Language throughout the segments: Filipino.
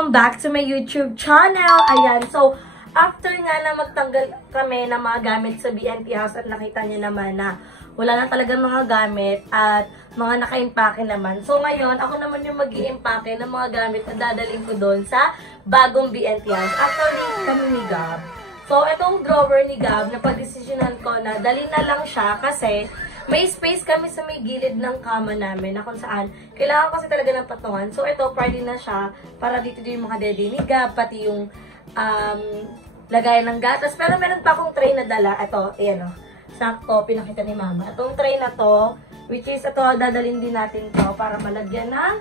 Welcome back to my YouTube channel. Ayan, so after nga na magtanggal kami ng mga gamit sa BNT House at nakita niyo naman na wala na talaga mga gamit at mga naka-impake naman. So ngayon, ako naman yung mag-i-impake ng mga gamit na dadalhin ko doon sa bagong BNT House. Actually, kami ni Gab. So itong drawer ni Gab, napag-desisyonan ko na dali na lang siya kasi may space kami sa may gilid ng kama namin na kung saan kailangan kasi talaga ng patungan. So, ito, pwede na siya para dito din yung mga dede ni Gab, pati yung lagayan ng gatas. Pero meron pa akong tray na dala. Ito, ayan o. Sakto, pinakita ni Mama. Itong tray na to, which is ito, dadalhin din natin to para malagyan ng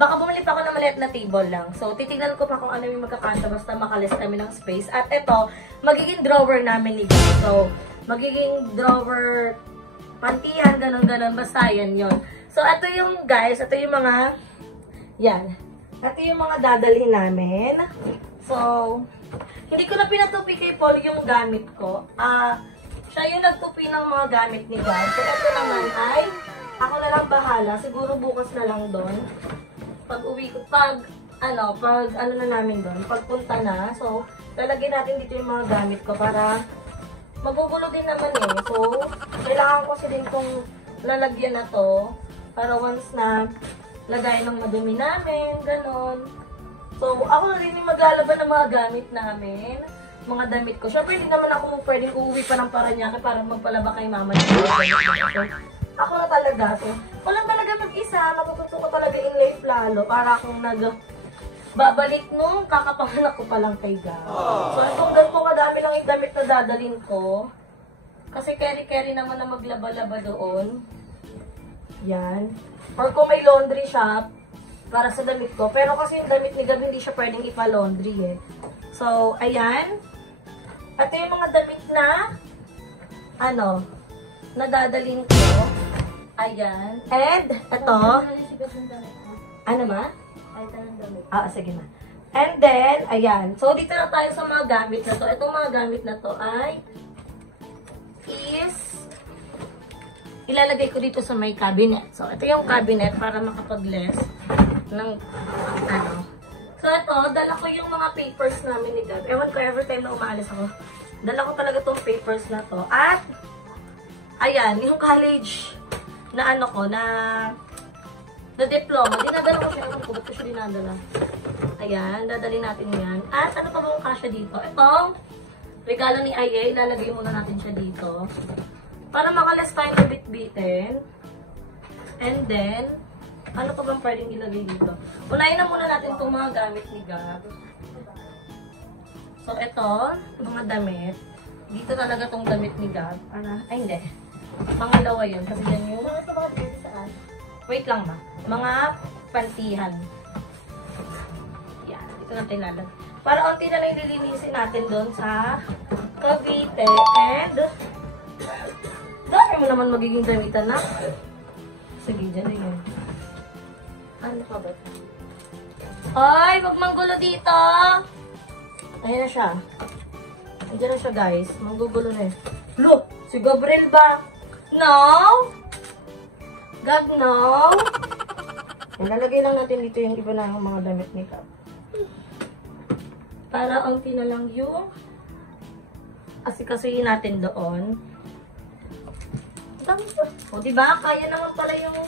baka bumili pa ako ng maliit na table lang. So, titignan ko pa kung ano yung magkakanta basta makalis kami ng space. At ito, magiging drawer namin ni Gab. So, magiging drawer pantihan, ganun-ganun, basta yan yun. So, ito yung, guys, ito yung mga, yan. Ito yung mga dadalhin namin. So, hindi ko na pinatupi kay Paul yung gamit ko. Siya yung nagtupi ng mga gamit ni Gab. So, ito naman ay, ako na lang bahala. Siguro bukas na lang doon. Pag uwi ko, pag ano na namin doon, pagpunta na. So, lalagyan natin dito yung mga gamit ko para magugulo din naman eh. So, kailangan ko kasi din kung lalagyan na to para once na lagay ng madumi namin, ganon. So, ako na rin yung maglalaban ng mga gamit namin, mga damit ko. Siyempre, hindi naman ako pwedeng uuwi pa ng Paranaque para magpalaba kay Mama. So, ako na talaga. So, walang talaga mag-isa. Natututo ko talaga in life lalo para akong babalik nung kakapanganak ko pa lang kay Gab. So, itong ganito kadami lang yung damit na dadalhin ko. Kasi carry-carry naman na maglaba-laba doon. Yan. Or kung may laundry shop, para sa damit ko. Pero kasi yung damit ni Gab, hindi siya pwedeng ipa-laundry eh. So, ayan. Ito yung mga damit na, na dadalhin ko. Ayan. And, ito. Ano ba? Sige na. And then, ayan. So, dito na tayo sa mga gamit na to. Itong mga gamit na to ay ilalagay ko dito sa may cabinet. So, ito yung cabinet para makapag-less ng So, ito, dala ko yung mga papers namin ni Gab. Ewan ko, every time na umaalis ako, dala ko talaga tong papers na to. At, ayan, yung college na na diploma. Dinadala ko siya. Ewan ko, ba't ko siya dinadala? Ayan, dadali natin yan. At ano pa ba yung kasya dito? Itong regalo ni IA, ilalagay muna natin siya dito. Para makalas tayo na bit-bitin. And then, ano pa bang pwedeng ilagay dito? Unahin na muna natin itong mga gamit ni Gab. So, ito, mga damit. Dito talaga itong damit ni Gab. Ay, hindi. Pangalawa yun. Kasi yan yung mga saan? Wait lang ba? Mga pantihan. Yan. Dito natin lalag. Para unti na lang ililinisin natin doon sa Cavite. And, dami mo naman magiging damitan na. Sige, dyan na yun. Ano pa ba? Ay, wag manggulo dito! Ayan na siya. Ayan na siya, guys. Manggugulo na eh. Look! Si Gabriel ba? No! Gab, no! Ilalagay lang natin dito yung iba na mga damit ni Gab. Para unti na lang yung asikasuhin natin doon. O, diba? Kaya naman pala yung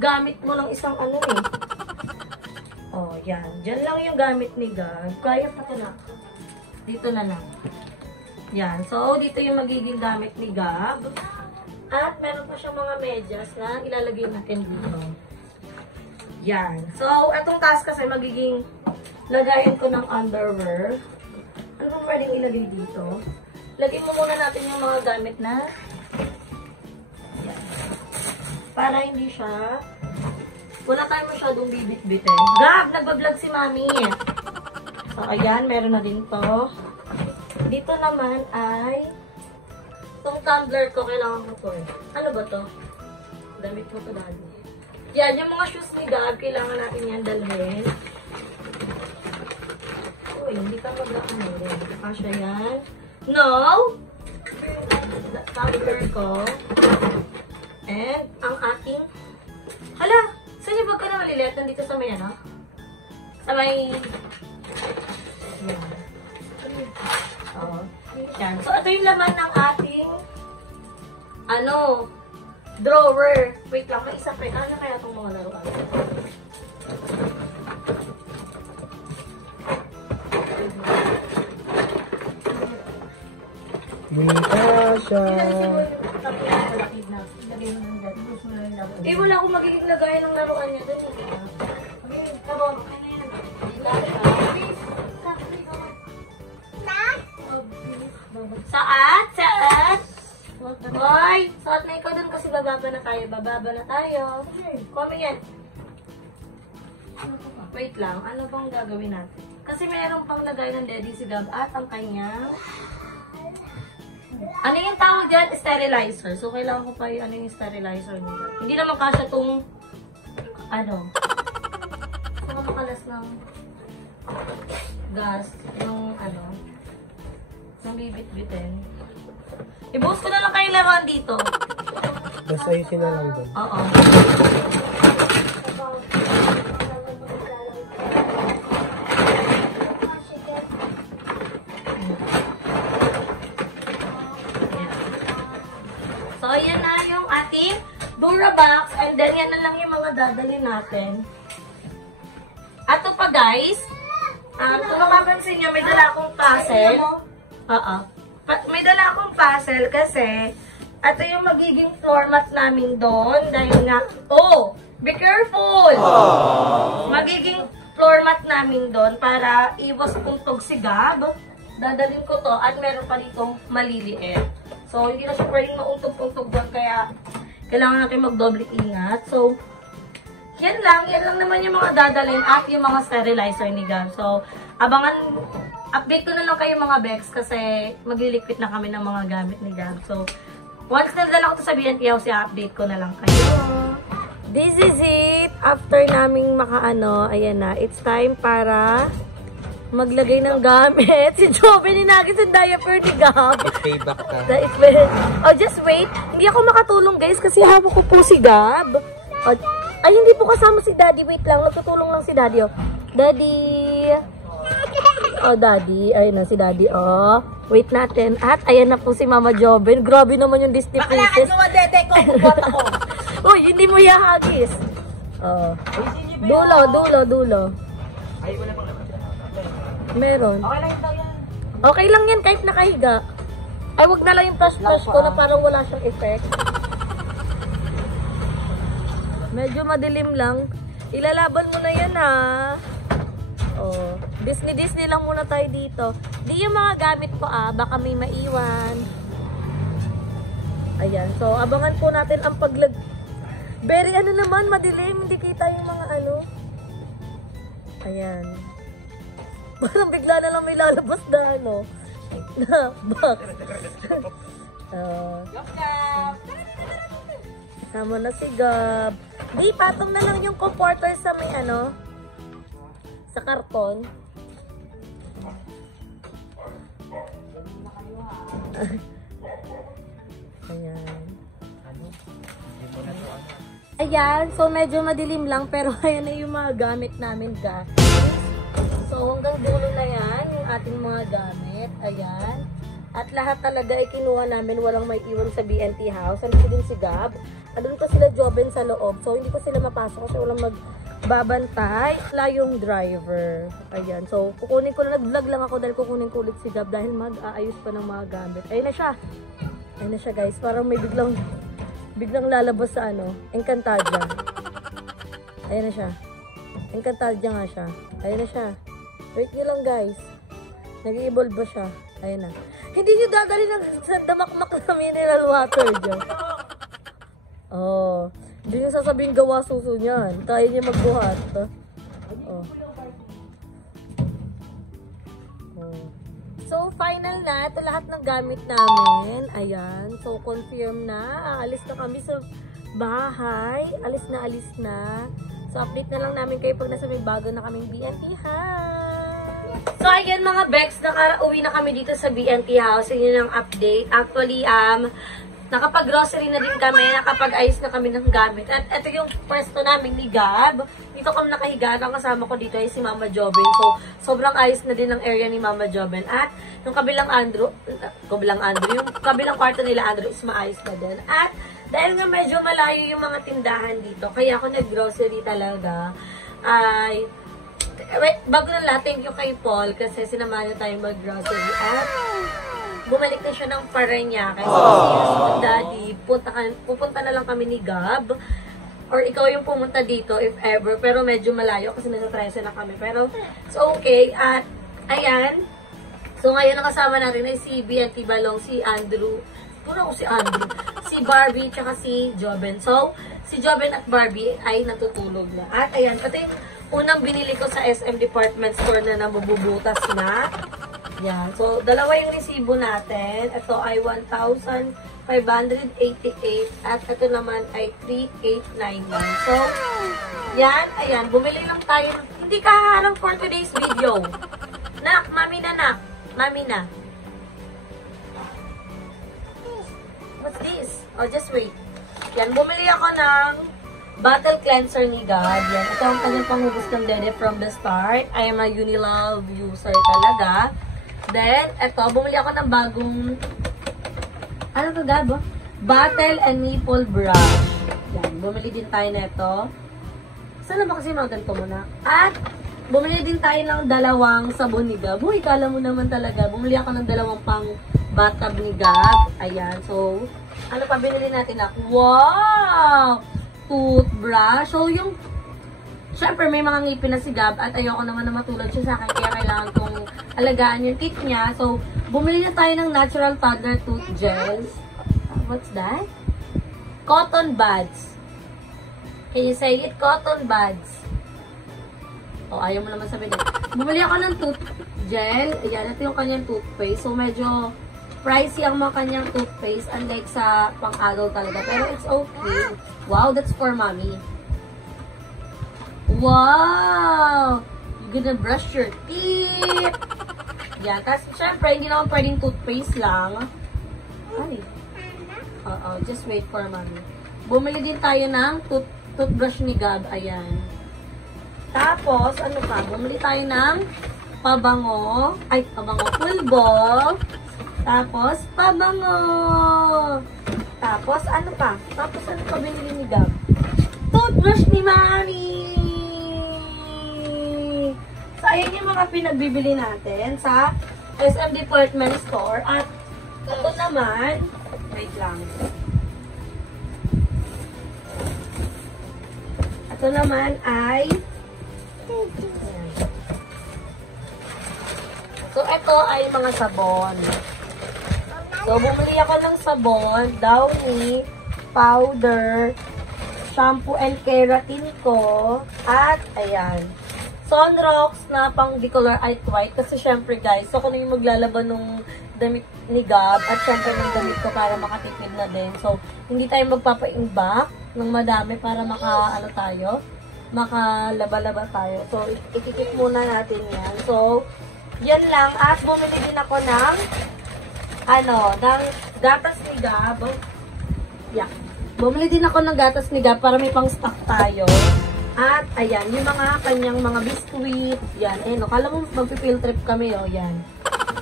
gamit mo ng isang eh. O, yan. Diyan lang yung gamit ni Gab. Kaya pa na. Dito na lang. Yan. So, dito yung magiging gamit ni Gab. At meron pa siyang mga medyas na ilalagay natin dito. Yan. So, itong task kasi magiging lagayin ko ng underwear. Ano bang pwedeng ilagay dito? Lagay mo muna natin yung mga gamit na yan. Para hindi siya wala tayong masyadong bibit-bitin. Gab! Nagbablog si Mami! So, ayan. Meron na din to. Dito naman ay itong tumbler ko. Kailangan ko to eh. Ano ba to? Damit ko to dali. Yan. Yung mga shoes ni Gab, kailangan natin yan dalhin. Uy, hindi ka mag-ano rin. Kasha yan. No! Tumbler ko. And, ang ating hala! Saan yung bag ka na maliliit? Nandito sa may Sa may... Oh. Yan. So, ito yung laman ng ating drawer. Wait lang, may isa pa. Ano kaya itong mga laruan? Wala akong magiging lagayan ng laruan niya dun. Saan? Hoy! Suot na ikaw dun kasi bababa na tayo. Bababa na tayo. Come yan. Wait lang. Ano bang gagawin natin? Kasi mayroon pang lagay ng Daddy si Gab at ang kanyang... Ano yung tawag dyan? Sterilizer. So, kailangan ko pa yung sterilizer nila. Hindi naman kasya itong saka makalas ng gas. Yung yung bibit-bitin. Ibuhos ko na lang kayo laruan dito. Basta ayusin na lang doon. Oo. So, yan na yung ating Durabox. And then, yan na lang yung mga dadali natin. At ito pa, guys. Kung makapansin nyo, may dala akong puzzle. May dala akong puzzle kasi ito yung magiging floor mat namin doon. Dahil nga, be careful! Magiging floor mat namin doon para iwas puntog si Gab. Dadalhin ko to at meron pa ditong maliliit. So, hindi na siya pwedeng mauntog-puntog doon kaya kailangan natin magdoble ingat. So, yan lang naman yung mga dadalhin at yung mga sterilizer ni Gab. So, update ko na lang kayo mga Bex kasi maglilikpit na kami ng mga gamit ni Gab. So, once nadala ko to sa BNT House, i-update ko na lang kayo. This is it. After naming ayan na, it's time para maglagay ng gamit. Si Joby ninagis yung diaper ni Gab. It's payback ka. Just wait. Hindi ako makatulong guys kasi hawak ko po si Gab. Ay, hindi po kasama si Daddy. Wait lang, nagtutulong lang si Daddy. Daddy. Daddy. Ayun na si Daddy. Wait natin. At ayan na po si Mama Joben. Grabe naman yung Disney Princess. Bakit dede ko? Bukot ako. Uy, hindi mo yahagis. Dulo. Meron. Okay lang daw yan. Okay lang yan kahit nakahiga. Ay, wag na lang yung touch ko na parang wala siyang effect. Medyo madilim lang. Ilalaban mo na yan ha. Disney lang muna tayo dito. Di yung mga gamit ko baka may maiwan. Ayan, so abangan po natin ang very naman, madilim. Hindi kita yung mga Ayan. Parang bigla na lang may lalabas na box. Kasama na si Gab. Di, patong na lang yung comforter sa may sa karton. Ayan, so medyo madilim lang pero ayan na yung mga gamit namin, guys. So hanggang dulo na yan yung ating mga gamit. Ayan. At lahat talaga ay kinuha namin, walang may iwan sa BNT House. Andito din si Gab. Andun ko sila Joben sa loob. So hindi ko sila mapasok kasi walang magbabantay. Wala yung driver. Ayan. So kukunin ko na, nag-vlog lang ako dahil kukunin ko ulit si Gab dahil mag-aayos pa ng mga gamit. Ayun na siya. Ayun na siya, guys. Parang may biglang lalabas sa Encantadia. Ayun na siya. Encantadia nga siya. Ayun na siya. Wait nyo lang, guys. Nag-i-evolve ba siya? Ayun na. Hindi nyo dadali sa damakmak na mineral water dyan. Hindi nyo sasabihin gawa suso niyan. Kaya niya magbuhat. So, final na. Ito lahat ng gamit namin. Ayan. So, confirm na. Aalis na kami sa bahay. Alis na. So, update na lang namin kayo pag nasa may bago na kaming BNT House. So, ayan mga Bex, nakauwi na kami dito sa BNT House. Yun yung update. Actually, nakapag-grocery na din kami, nakapag-ayos na kami ng gamit. At ito yung pwesto namin ni Gab. Dito kami nakahiga. Ang kasama ko dito ay si Mama Joben. So, sobrang ayos na din ng area ni Mama Joben. At yung kabilang yung kabilang kwarto nila Andrew is maayos na din. At dahil nga medyo malayo yung mga tindahan dito, kaya ako nag-grocery talaga, ay bago na lahat, thank you kay Paul kasi sinamahan niya tayong mag-grocery. At bumalik na siya ng Parañaque. So, si Daddy, pupunta na lang kami ni Gab. Or ikaw yung pumunta dito, if ever. Pero medyo malayo kasi nasa 13 na kami. Pero, so okay. At, ayan. So, ngayon ang kasama natin ay si BNT Balong, si Andrew. Puro ako si Andrew. Si Barbie, tsaka si Joben. So, si Joben at Barbie ay natutulog na. At, ayan. Pati unang binili ko sa SM Department Store na nabububutas na. Yan. So, dalawa yung resibo natin. Ito ay 1,588 at ito naman ay 3,891. So, yan. Ayan. Bumili lang tayo. Hindi ka haharap for today's video. Nak, mami na nak. Mami na. What's this? Oh, just wait. Yan. Bumili ako ng Battle Cleanser ni God. Yan. Ito ang kanyang panghubos ng dede from the start. I am a Unilove user talaga. Then, eto, bumili ako ng bagong, ano to, Gabo? Battle and Nipple Brush. Yan, bumili din tayo nito. Sana ba kasi mga ganito muna? At, bumili din tayo ng dalawang sabon ni Gab. Uy, kala mo naman talaga. Bumili ako ng dalawang pang bathtub ni Gab. Ayan, so, ano pa binili natin na? Wow! Toothbrush. So, yung, syempre, may mga ngipin na si Gab at ayoko naman na matulad siya sa akin. Kaya kailangan kong alagaan yung teeth niya. So, bumili na tayo ng natural toddler tooth gels. What's that? Cotton buds. Can you say it? Cotton buds. Oh, ayaw mo naman sabihin. Bumili ako ng tooth gel. Ayan, ito yung kanyang toothpaste. So, medyo pricey ang mga kanyang toothpaste. Unlike sa pang-adult talaga. Pero it's okay. Wow, that's for mommy. Wow! You're gonna brush your teeth. Yan. Tapos, syempre, hindi naman pwedeng toothpaste lang. Ay. Just wait for mommy. Bumili din tayo ng toothbrush ni Gab. Ayan. Tapos, ano pa? Bumili tayo ng pabango. Ay, pabango. Pulbo. Tapos, pabango. Tapos, ano pa? Tapos, ano pa binili ni Gab? Toothbrush ni Mami. So, ayan yung mga pinagbibili natin sa SM Department Store. At ito naman, wait lang. Ito naman ay, so, ito ay mga sabon. So, bumili ako ng sabon, Downy, powder, shampoo and keratin ko, at, ayan, Sunrocks na pang decolor eye white. Kasi syempre guys, so ako na yung maglalaban ng damit ni Gab at syempre ng damit ko para makatipid na din. So, hindi tayo magpapa-imbak ng madami para makalaba-laba tayo. So, itikip muna natin yan. So, yan lang. At bumili din ako ng ng gatas ni Gab. Yeah. Bumili din ako ng gatas ni Gab para may pang-stock tayo. At, ayan, yung mga kanyang mga biscuit. Yan, eh, no, kala mo mag-field trip kami, oh, yan.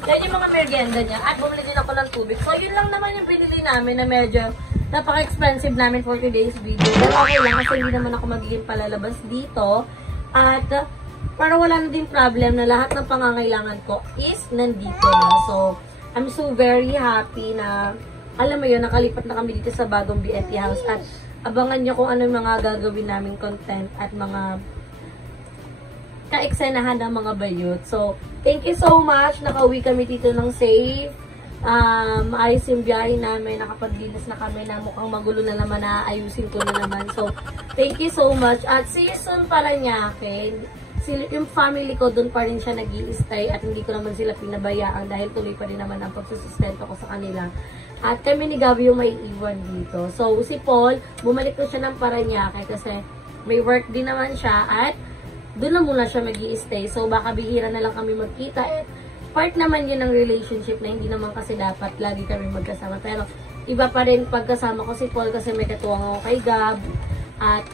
Yan yung mga merienda niya. At bumili din ako ng tubig. So, yun lang naman yung binili namin na medyo napaka-expensive namin for today's video. Pero okay lang kasi hindi naman ako magiging palalabas dito. At, para wala na din problem na lahat ng pangangailangan ko is nandito na. So, I'm so very happy na, alam mo yun, nakalipat na kami dito sa bagong BNT house. At, abangan nyo kung ano yung mga gagawin naming content at mga kaeksenahan ng mga bayot. So, thank you so much. Nakauwi kami dito ng safe. Maayos yung biyahe namin. Nakapaglinis na kami na mukhang magulo na naman na ayusin ko na naman. So, thank you so much. At see you soon pala niya, okay? Yung family ko, doon pa rin siya nag-i-stay at hindi ko naman sila pinabayaan dahil tuloy pa rin naman ang pagsusustento ko sa kanila. At kami ni Gabi yung may iwan dito. So, si Paul, bumalik ko siya ng Parañaque kasi may work din naman siya at doon na muna siya mag-i-stay. So, baka bihira na lang kami magkita. Part naman yun ng relationship na hindi naman kasi dapat lagi kami magkasama. Pero, iba pa rin pagkasama ko si Paul kasi may katuwang ako kay Gab. At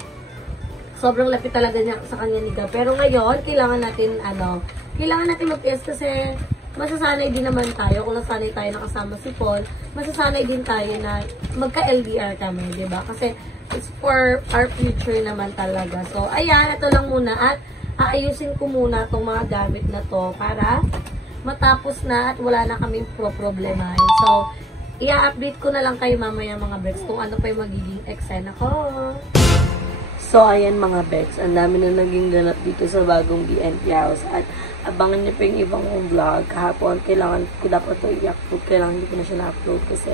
sobrang lapit talaga niya sa kanya ni Gab. Pero ngayon, kailangan natin mag-tiis kasi masasanay din naman tayo. Kung nasanay tayo nakasama si Paul, masasanay din tayo na magka-LDR kami, diba? Kasi it's for our future naman talaga. So, ayan, ito lang muna. At aayusin ko muna itong mga gamit na to para matapos na at wala na kaming problemahin. So, i-update ko na lang kayo mamaya mga Bex kung ano pa yung magiging eksena ko. So, ayan mga Bex, ang dami na naging ganap dito sa bagong BNT house. At abangan niyo pa yung ibang vlog. Kahapon, kailangan ko dapat ito i-upload. Kailangan hindi ko na siya na-upload kasi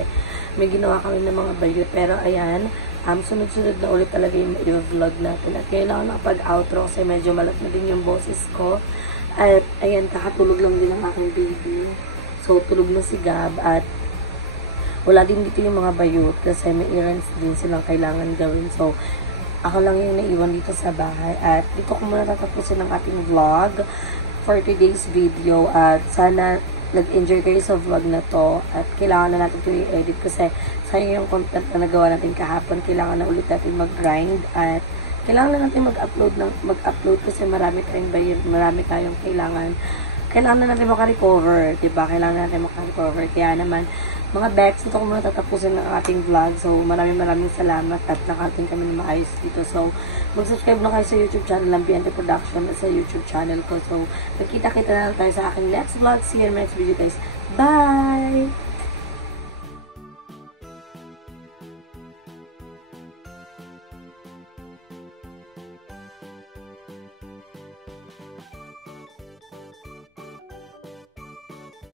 may ginawa kami ng mga bayot. Pero ayan, sunod-sunod na ulit talaga yung i-vlog natin. At kailangan nakapag-outro kasi medyo malat na din yung boses ko. At ayan, kakatulog lang din ang aking baby. So, tulog na si Gab at wala din dito yung mga bayot kasi may errands din silang kailangan gawin. So, ako lang yung naiwan dito sa bahay. At dito ko muna tatapusin ang ating vlog for today's video. At sana nag-enjoy kayo sa vlog na to. At kailangan na natin ito i-edit kasi sayang yung content na nagawa natin kahapon. Kailangan na ulit natin mag-grind. At kailangan na natin mag-upload kasi marami tayong kailangan na natin makarecover, diba? Kailangan na natin makarecover. Kaya naman, mga Bex, ito ko muna tatapusin ng ating vlog. So, maraming salamat at nakarating kami na maayos dito. So, mag-subscribe na kayo sa YouTube channel ng BNT Production at sa YouTube channel ko. So, magkita-kita na lang tayo sa aking next vlog. See you in my next video, guys. Bye!